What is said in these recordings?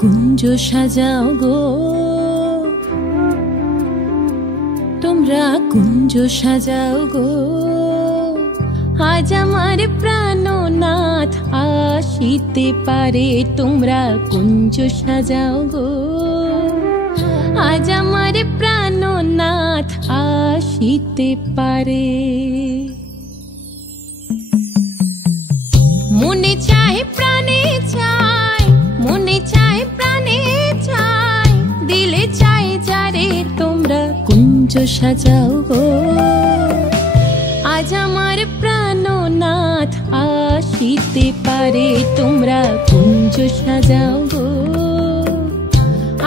কুঞ্জ সাজাও গো, তোমরা কুঞ্জ সাজাও গো। আজ আমার প্রাণনাথ আসিতে পারে, তোমরা কুঞ্জ সাজাও গো। আজ আমার প্রাণনাথ আসিতে পারে। মনে চায় প্রাণে চায়, মনে চায় প্রাণে চায়, দিলে চায় যারে, তোমরা কুঞ্জ সাজাও গো। আজ আমার প্রাণনাথ আসিতে পারে, তোমরা কুঞ্জ সাজাও গো।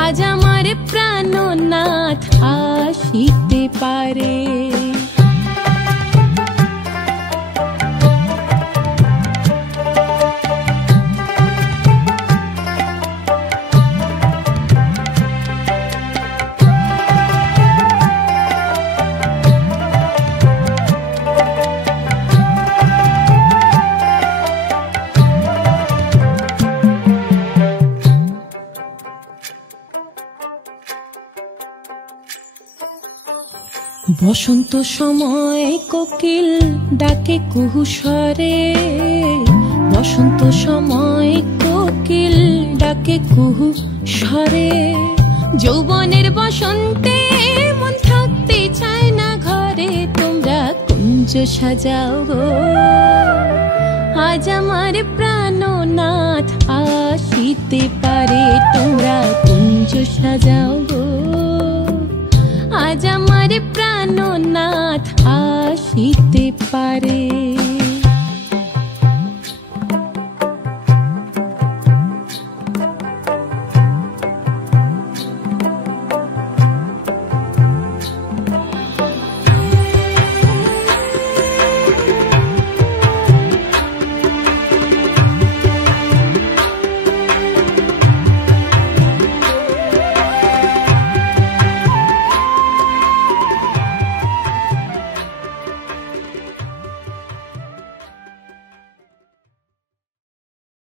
আজ আমার প্রাণনাথ আসিতে পারে। বসন্ত সময় কোকিল ডাকে কুহু স্বরে, বসন্ত সময় কোকিল ডাকে কুহু স্বরে। যৌবনের বসন্তে মন থাকতে চায় না ঘরে, তোমরা কুঞ্জ সাজাও গো। আজ আমার প্রাণনাথ আসিতে পারে, তোমরা কুঞ্জ সাজাও গো। আজ আমার প্রাণনাথ আসিতে পারে।